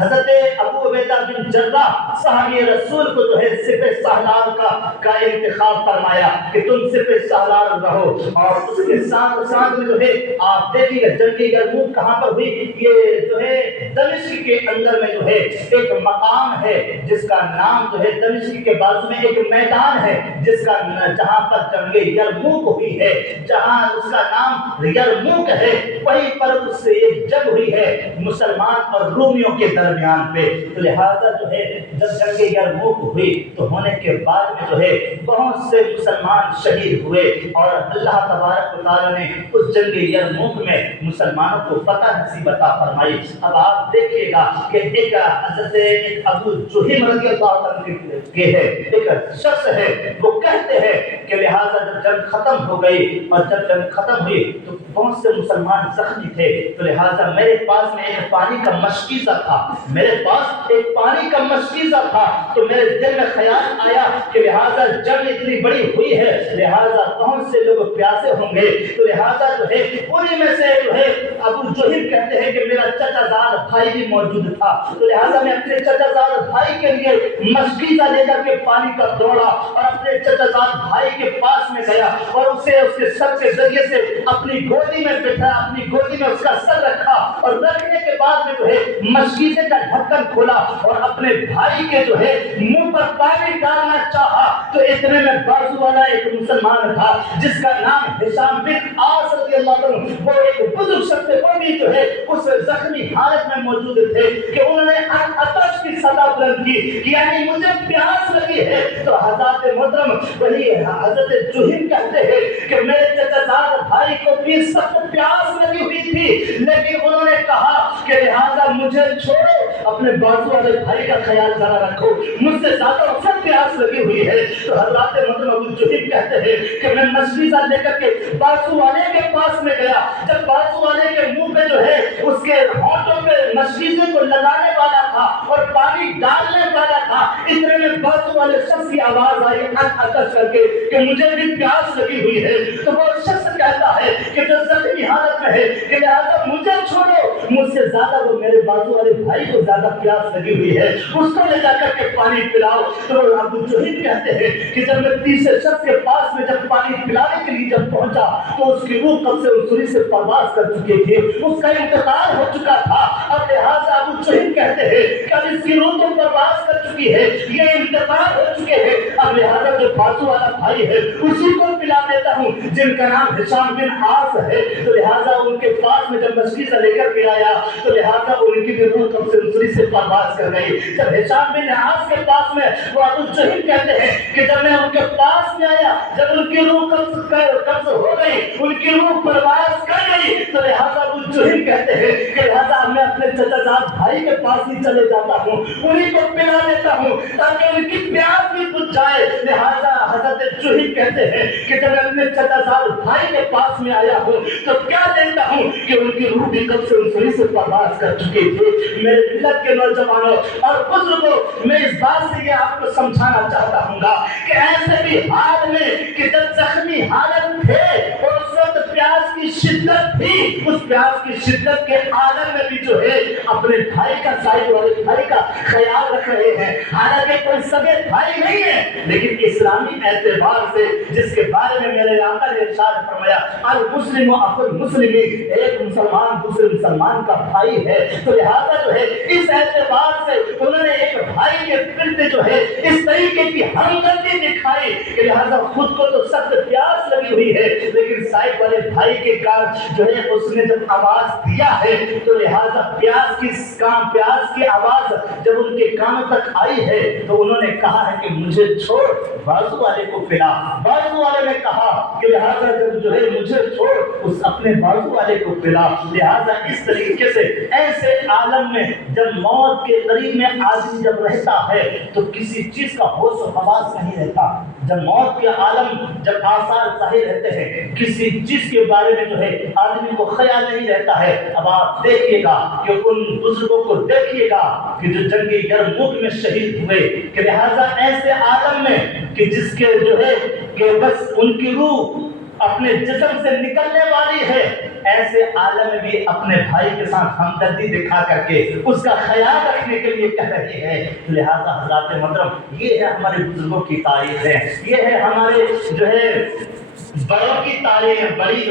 حضرت ابو عبیدہ بن جراح صحابی رسول کو جو ہے سپہ سالار کا انتخاب فرمایا کہ تم سپہ سالار رہو، اور اس کے ساتھ ساتھ میں جو ہے آپ دیکھیے گا جنگ یرموک کہاں پر ہوئی، یہ جو ہے دمشق کے اندر میں جو ہے ایک مقام ہے جس کا نام جو ہے دمشق کے بازو میں ایک میدان ہے جس کا جہاں پر جنگ یرموک ہوئی ہے، جہاں اس کا نام یرموک ہے، وہیں پر اس سے ایک جنگ ہوئی ہے مسلمان اور رومیوں کے درمیان پہ۔ تو لہذا جو ہے جب جنگ یرموک ہوئی تو ہونے کے بعد میں جو ہے بہت سے مسلمان شہید ہوئے، اور اللہ تبارک و تعالیٰ نے اس جنگ یرموک میں مسلمانوں کو فتح نصیب عطا فرمائی۔ اب آپ دیکھیے گا کہ ایک حضرت ابو جہیم رضی اللہ عنہ کے ہے ایک شخص ہے، وہ کہتے ہیں کہ لہٰذا جب جنگ ختم ہو گئی اور جب جنگ ختم ہوئی تو بہت سے مسلمان زخمی تھے، تو لہٰذا میرے پاس میں ایک پانی کا مشکیزہ تھا، میرے پاس ایک پانی کا مشکیزہ تھا، تو میرے دل میں خیال آیا کہ لہٰذا جنگ اتنی بڑی ہوئی ہے، لہٰذا بہت سے لوگ پیاسے ہوں گے، تو لہٰذا جو ہے انہی میں سے جو ہے ابو جہل کہتے ہیں کہ میرا چچا زاد بھائی بھی موجود تھا، تو لہٰذا میں اپنے چچا زاد بھائی کے لیے مشکیزہ لے کر کے پانی کا دوڑا اور اپنے چچا زاد بھائی کے پاس میں گیا اور اسے اس کے سر کے ذریعے سے اپنی گودی میں بٹھا، اپنی گودی میں اس کا سر رکھا، اور رکھنے کے بعد میں جو ہے مشکیزے کا ڈھکن کھولا اور اپنے بھائی کے جو ہے منہ پر پانی ڈالنا چاہا، تو اتنے میں بازو والا ایک مسلمان تھا جس کا نام ہشام بن عاص رضی اللہ عنہ، وہ ایک بزرگ شخص تھے، وہ بھی جو ہے اس زخمی حالت میں موجود تھے کہ انہوں نے آتش کی صدا بلند کی کہ یعنی مجھے پیاس لگی ہے، تو حضرت محترم وہی حضرت جہل کہتے ہیں کہ میرے چچا زاد بھائی کو بھی سخت پیاس لگی ہوئی تھی، لیکن انہوں نے کہا کہ لہٰذا مجھے چھوڑو، اپنے بازو والے بھائی کا خیال ذرا رکھو، مجھ سے زیادہ اکثر پیاس لگی ہوئی ہے۔ تو حضرت محترم ابو جہل کہتے ہیں کہ میں مشکیزہ لے کر کے بازو والے کے پاس میں گیا، جب بازو والے کے منہ پہ جو ہے اس کے ہونٹوں پہ مشکیزے کو لگانے والا تھا اور پانی ڈالنے والا تھا، اتنے میں بازو والے شخص کی آواز آئی آتش کر کے کہ مجھے بھی پیاس لگی ہوئی ہے، تو وہ شخص کہتا ہے کہ جو زخمی حالت میں ہے کہ لہٰذا مجھے چھوڑو، مجھ سے زیادہ وہ میرے بازو والے بھائی کو زیادہ پیاس لگی ہوئی ہے، اس کو لے جا کر کے پانی پلاؤ۔ تو ابو جہل کہتے ہیں کہ جب میں تیسرے شخص کے پاس میں جب پانی پلانے کے لیے جب پہنچا تو اس کی روح قبض سے انسری سے پرواز کر چکی تھی، اس کا انتقال ہو چکا تھا، اب لہٰذا ابو جہل کہتے ہیں کہ اب اس کی روح تو پرواز کر چکی ہے، یہ انتقال ہو چکے ہیں، اب لہٰذا جو بازو والا بھائی ہے اسی کو پلا دیتا ہوں جن کا نام ہشام بن عاص ہے۔ تو لہٰذا ان کے پاس میں جب مشکیزہ لے کر کے آیا تو لہٰذا ان کی بھی روح قبض سے انسری سے پرواز کر گئی۔ جب ہشام بن عاص کے پاس میں وہ ابو جہل کہتے ہیں کہ جب میں ان کے پاس میں آیا، جب ان کی روح قبض ہو گئی، ان کی روح پرواز کر گئی، تو لہٰذا ابو جہل کہتے ہیں کہ لہٰذا میں اپنے چچا زاد بھائی کے پاس ہی چلے جاتا ہوں، انہیں کو پلا دیتا ہوں تاکہ ان کی پیاس بھی بجھ جائے۔ لہٰذا حضرت جہل کہتے ہیں کہ جب میں اپنے چچا زاد بھائی کے پاس میں آیا ہوں تو کیا دیکھتا ہوں کہ ان کی روح بھی قبض سے انسری سے پرواز کر چکی تھی۔ میرے ملت کے نوجوانوں اور بزرگوں، میں اس بات سے یہ آپ کو سمجھانا چاہتا ہوں گا کہ ایسے بھی حال میں کہ جب زخمی حالت تھے اور اس وقت پیاس کی شدت تھی، اس پیاس کی شدت کے عالم میں بھی جو ہے اپنے بھائی کا، صاحب والے بھائی کا خیال رکھ رہے ہیں، حالانکہ کوئی سگے بھائی نہیں ہے، لیکن اسلامی اعتبار سے جس کے بارے میں میرے آقا نے ارشاد فرمایا المسلم اخو المسلم، ایک مسلمان دوسرے مسلمان کا بھائی ہے، تو لہذا جو ہے اس اعتبار سے انہوں نے ایک بھائی کے پرتے جو ہے اس طریقے کی ہمدردی دکھائی کہ لہذا خود کو تو سخت پیاس لگی ہوئی ہے، لیکن صاحب والے بھائی کے کار جو ہے اس نے جب آواز دیا ہے تو لہذا پیاس کی آواز جب ان کے کانوں تک آئی ہے تو انہوں نے کہا ہے کہ مجھے چھوڑ، بازو والے کو پلا۔ بازو والے نے کہا کہ لہذا جب جو ہے مجھے چھوڑ، اس اپنے بازو والے کو پلا۔ لہذا اس طریقے سے ایسے عالم میں جب موت کے قریب میں آدمی جب رہتا ہے تو کسی چیز کا ہوش و حواس نہیں رہتا، جب موت کے عالم جب آثار ظاہر رہتے ہیں کسی چیز کے بارے میں جو ہے آدمی کو خیال نہیں رہتا ہے۔ اب آپ دیکھیے گا کہ ان بزرگوں کو دیکھیے گا کہ جو جنگ یرموک میں شہید ہوئے، کہ لہذا ایسے عالم میں کہ جس کے جو ہے کہ بس ان کی روح اپنے جسم سے نکلنے والی ہے، ایسے عالم میں بھی اپنے بھائی کے ساتھ ہمدردی دکھا کر کے اس کا خیال رکھنے کے لیے کہہ رہی ہے۔ لہذا حضرات محترم، یہ ہے ہمارے بزرگوں کی تاریخ ہے، یہ ہے ہمارے جو ہے بڑوں کی تاریخ،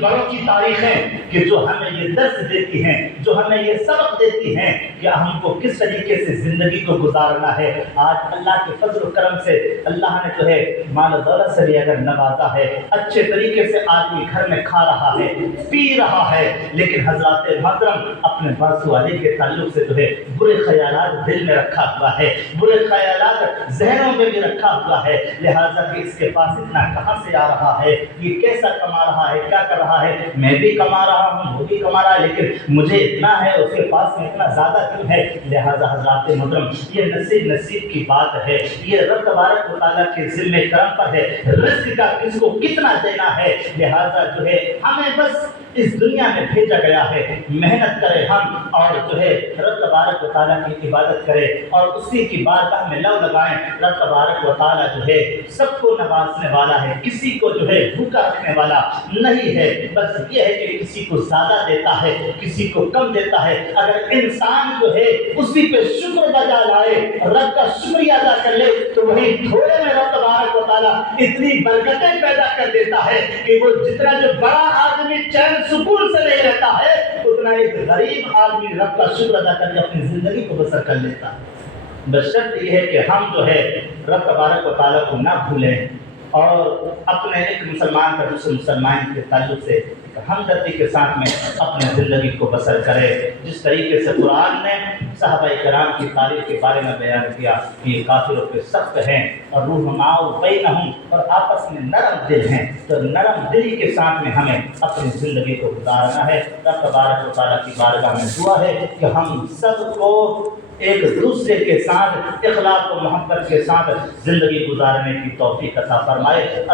بڑوں کی تاریخیں کہ جو ہمیں یہ درس دیتی ہیں، جو ہمیں یہ سبق دیتی ہیں کہ ہم کو کس طریقے سے زندگی کو گزارنا ہے۔ آج اللہ کے فضل و کرم سے اللہ نے جو ہے مال و دولت سے بھی اگر نوازا ہے، اچھے طریقے سے آدمی گھر میں کھا رہا ہے، پی رہا ہے، لیکن حضرات محترم اپنے برس والے کے تعلق سے جو ہے برے خیالات دل میں رکھا ہوا ہے، برے خیالات ذہنوں میں بھی رکھا ہوا ہے۔ لہٰذا کہ اس کے پاس اتنا کہاں سے آ رہا ہے، یہ کیسا کما رہا ہے، کیا کر رہا ہے، میں بھی کما رہا ہوں، وہ بھی کما رہا ہے، لیکن مجھے اتنا ہے، اس کے پاس میں اتنا زیادہ کیوں ہے۔ لہذا حضرات محترم یہ نصیب کی بات ہے، یہ رب تبارک و تعالیٰ کے ذمہ کرم پر ہے، رزق کا کس کو کتنا دینا ہے۔ لہذا جو ہے ہمیں بس اس دنیا میں بھیجا گیا ہے، محنت کرے ہم اور جو ہے رب تبارک و تعالیٰ کی عبادت کرے اور اسی کی بارگاہ میں لو لگائیں۔ رب تبارک و تعالیٰ جو ہے سب کو نوازنے والا ہے، کسی کو جو ہے بھوکا رکھنے والا نہیں ہے، بس یہ ہے کہ کسی کو زیادہ دیتا ہے، کسی کو کم دیتا ہے۔ اگر انسان جو ہے اسی پہ شکر بجا لائے، رب کا شکریہ ادا کر لے، تو وہی تھوڑے میں رب تبارک و تعالیٰ اتنی برکتیں پیدا کر دیتا ہے کہ وہ جتنا جو بڑا آدمی چین سکون سے نہیں رہتا ہے، اتنا ایک غریب آدمی رب کا شکر ادا کر کے اپنی زندگی کو بسر کر لیتا ہے۔ بس شرط یہ ہے کہ ہم جو ہے رب تبارک و تعالیٰ کو نہ بھولیں اور اپنے ایک مسلمان کا دوسرے مسلمان کے تعلق سے ہمدردی کے ساتھ میں اپنی زندگی کو بسر کرے۔ جس طریقے سے قرآن نے صحابہ کرام کی تاریخ کے بارے میں بیان کیا کہ یہ کافروں پہ سخت ہیں اور رحماء بینہم، اور آپس میں نرم دل ہیں، تو نرم دلی کے ساتھ میں ہمیں اپنی زندگی کو گزارنا ہے۔ رب تبارک و تعالیٰ کی بارگاہ میں دعا ہے کہ ہم سب کو ایک دوسرے کے ساتھ اخلاق و محبت کے ساتھ زندگی گزارنے کی توفیق عطا فرمائے۔